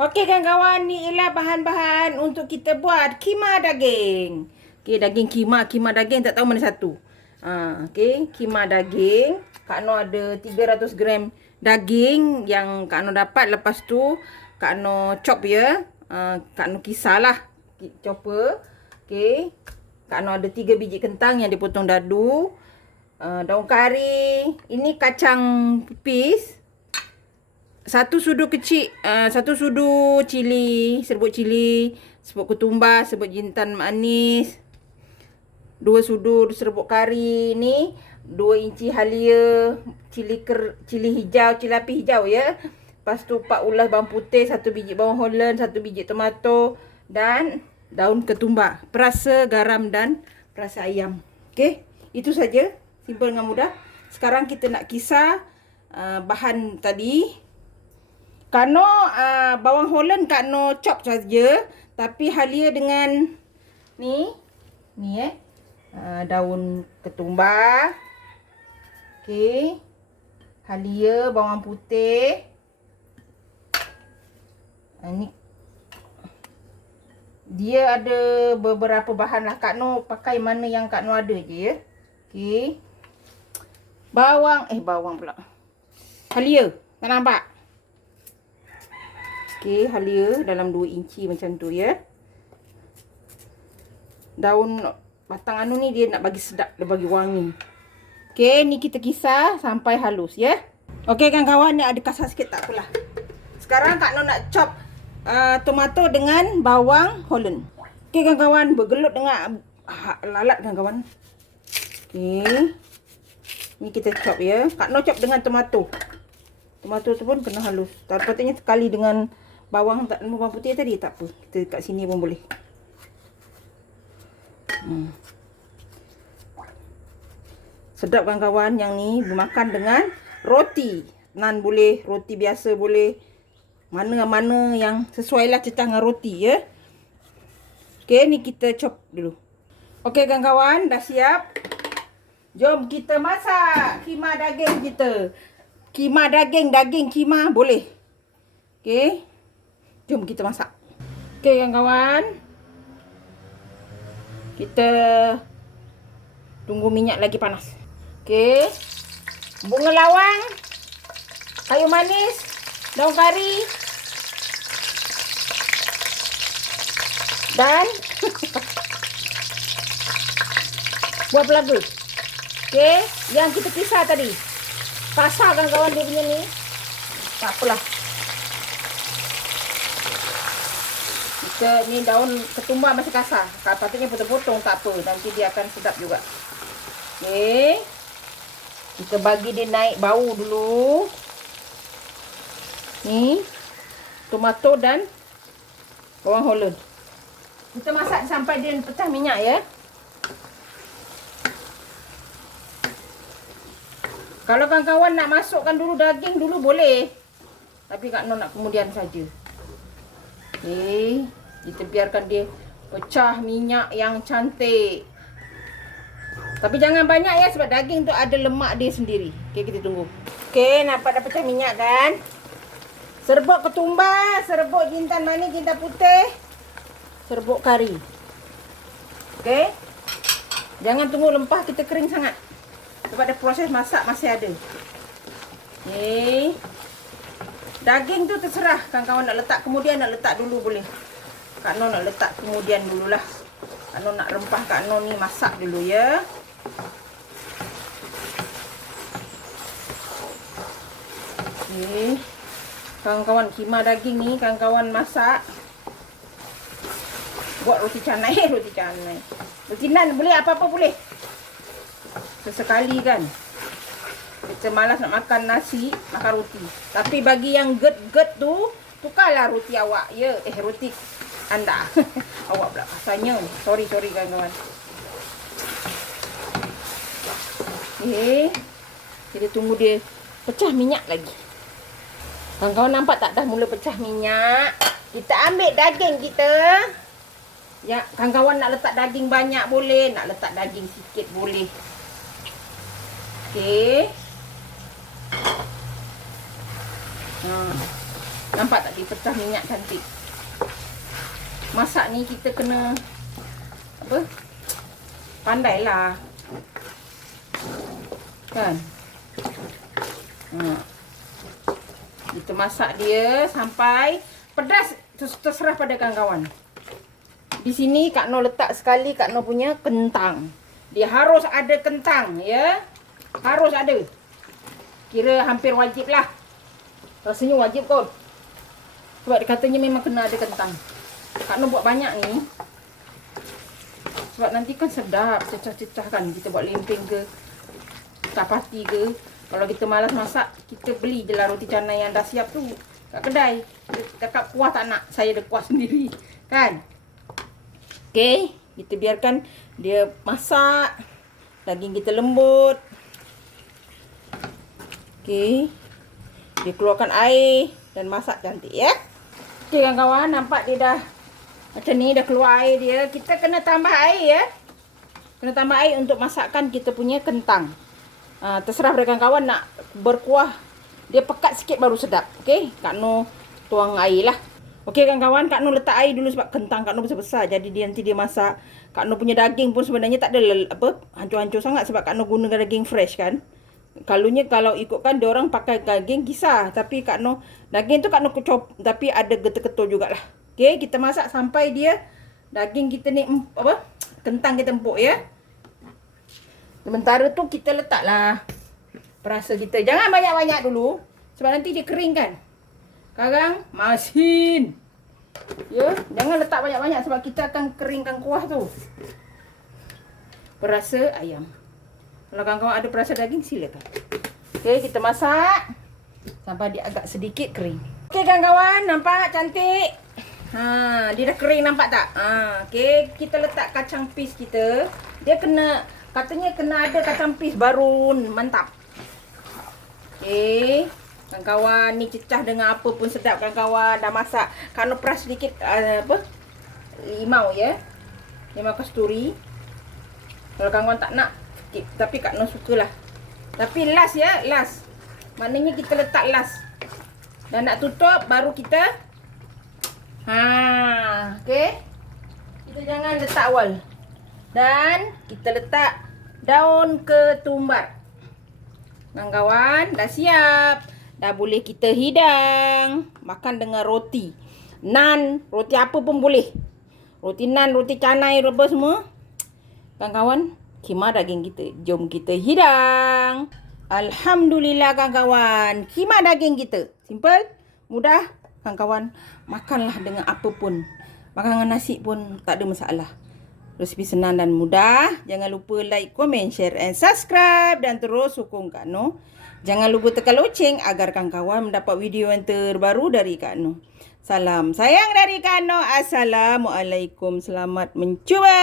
Okey kawan-kawan, ni ialah bahan-bahan untuk kita buat kima daging. Okey, daging kima daging tak tahu mana satu. Okey, kima daging. Kak Noh ada 300 gram daging yang Kak Noh dapat. Lepas tu Kak Noh chop ya. Kak Noh kisarlah chopper. Okey. Kak Noh ada 3 biji kentang yang dipotong dadu. Daun kari. Ini kacang pipis. Satu sudu kecil, satu sudu cili, serbuk cili, serbuk ketumbar, serbuk jintan manis. 2 sudu serbuk kari ni, 2 inci halia, cili hijau, cili api hijau ya. Lepas tu 4 ulas bawang putih, 1 biji bawang holland, 1 biji tomato dan daun ketumbar. Perasa garam dan perasa ayam. Okey, itu saja, simple dengan mudah. Sekarang kita nak kisar bahan tadi. Kak Noh bawang holland Kak Noh chop saja, tapi halia dengan ni daun ketumbar. Okey. Halia, bawang putih. Ni dia ada beberapa bahan lah. Kak Noh pakai mana yang Kak Noh ada je ya. Okey. Bawang pula. Halia. Tak nampak? Okey, halia dalam 2 inci macam tu ya. Daun batang anu ni dia nak bagi sedap, dia bagi wangi. Okey, ni kita kisar sampai halus ya. Okey kawan-kawan, ni ada kasar sikit tak apalah. Sekarang Kak Noh nak chop tomato dengan bawang holland. Okey kawan-kawan, bergelut dengan lalat kawan-kawan. Okey. Ni kita chop ya. Kak Noh chop dengan tomato. Tomato tu pun kena halus. Patutnya sekali dengan bawang putih tadi tak apa. Kita kat sini pun boleh. Sedap kawan-kawan, yang ni dimakan dengan roti. Nan boleh, roti biasa boleh. Mana-mana yang sesuai lah cecah dengan roti ya. Okey, ni kita chop dulu. Okey kawan-kawan, dah siap. Jom kita masak kima daging kita. Kima daging kima boleh. Okey. Jom kita masak. Okey kawan-kawan. Kita tunggu minyak lagi panas. Okey. Bunga lawang, kayu manis, daun kari dan buah pelaga. Okey, yang kita kisar tadi. Kasar kawan-kawan dia punya ni. Tak apalah. Ni daun ketumbar masih kasar. Patutnya potong-potong tak apa. Nanti dia akan sedap juga. Okey. Kita bagi dia naik bau dulu. Ni tomato dan bawang holland. Kita masak sampai dia pecah minyak ya. Kalau kawan-kawan nak masukkan dulu daging dulu boleh. Tapi Kak Noh nak kemudian saja. Okey. Kita biarkan dia pecah minyak yang cantik. Tapi jangan banyak ya, sebab daging tu ada lemak dia sendiri. Okey, kita tunggu. Okey, nampak dah pecah minyak kan? Serbuk ketumbar, serbuk jintan manis, jintan putih, serbuk kari. Okey. Jangan tunggu lempah kita kering sangat. Sebab ada proses masak masih ada. Okey. Daging tu terserah kawan-kawan nak letak kemudian, nak letak dulu boleh. Kak Noh nak letak kemudian dululah. Kak Noh nak rempah Kak Noh ni masak dulu ya. Okey. Kawan-kawan, kima daging ni kawan-kawan masak. Buat roti canai, roti canai. Roti nan boleh, apa-apa boleh. Sesekali kan. Kita malas nak makan nasi, makan roti. Tapi bagi yang get-get tu, tukarlah roti awak ya. Roti anda. Awak pula kasarnya. Sorry kawan-kawan. Okey. Kita tunggu dia pecah minyak lagi. Kawan-kawan nampak tak dah mula pecah minyak? Kita ambil daging kita. Ya, kawan-kawan nak letak daging banyak boleh, nak letak daging sikit boleh. Okey. Nampak tak dia pecah minyak cantik. Masak ni kita kena apa? Pandailah. Kan? Kita masak dia sampai pedas, terserah pada kawan-kawan. Di sini Kak Noh letak sekali Kak Noh punya kentang. Dia harus ada kentang, ya. Harus ada. Kira hampir wajib lah. Rasanya wajib kot. Sebab dia katanya memang kena ada kentang. Kak Noh buat banyak ni. Sebab nanti kan sedap, cecah-cecah kan. Kita buat lempeng ke, chapati ke. Kalau kita malas masak, kita beli je lah roti canai yang dah siap tu kat kedai. Cakap kuah tak nak, saya ada kuah sendiri. Kan? Okey, kita biarkan dia masak. Daging kita lembut. Okey. Dia keluarkan air dan masak cantik, ya. Okey kawan-kawan, nampak dia dah macam ni, dah keluar air dia. Kita kena tambah air, ya. Kena tambah air untuk masakkan kita punya kentang. Terserah pada kawan-kawan nak berkuah. Dia pekat sikit baru sedap. Okey, Kak Noh tuang air lah. Okey kawan-kawan, Kak Noh letak air dulu sebab kentang Kak Noh besar-besar. Jadi nanti dia masak. Kak Noh punya daging pun sebenarnya tak ada apa hancur-hancur sangat sebab Kak Noh gunakan daging fresh kan. Kalau ikutkan dia orang pakai daging kisar, tapi Kak Noh daging tu Kak Noh chop tapi ada getul-getul jugalah. Okey, kita masak sampai dia daging kita ni apa? Kentang kita empuk, ya. Sementara tu kita letaklah perasa kita. Jangan banyak-banyak dulu sebab nanti dia kering kan. Sekarang masin. Ya, jangan letak banyak-banyak sebab kita akan keringkan kuah tu. Perasa ayam. Kalau kawan-kawan ada perasa daging silakan. Okey, kita masak sampai dia agak sedikit kering. Okey kawan-kawan, nampak cantik? Dia dah kering, nampak tak? Okey, kita letak kacang pis kita. Dia katanya kena ada kacang pis baru mantap. Okey. Kawan-kawan, ni cecah dengan apa pun sedap kawan-kawan. Dah masak. Kak Noh peras sedikit limau, ya. Limau kasturi. Kalau kawan-kawan tak nak, sikit. Tapi Kak Noh sukalah. Tapi last, ya, last. Maknanya kita letak last. Dan nak tutup baru kita okey. Kita jangan letak awal. Dan kita letak daun ketumbar. Kawan-kawan, dah siap. Dah boleh kita hidang. Makan dengan roti. Nan, roti apa pun boleh. Roti nan, roti canai, apa semua. Kawan-kawan, khemah daging kita. Jom kita hidang. Alhamdulillah kawan-kawan. Khemah daging kita. Simple, mudah. Kawan-kawan, makanlah dengan apa pun. Makan dengan nasi pun tak ada masalah. Resipi senang dan mudah. Jangan lupa like, komen, share and subscribe. Dan terus sokong Kak Noh. Jangan lupa tekan loceng agar kawan-kawan mendapat video yang terbaru dari Kak Noh. Salam sayang dari Kak Noh. Assalamualaikum. Selamat mencuba.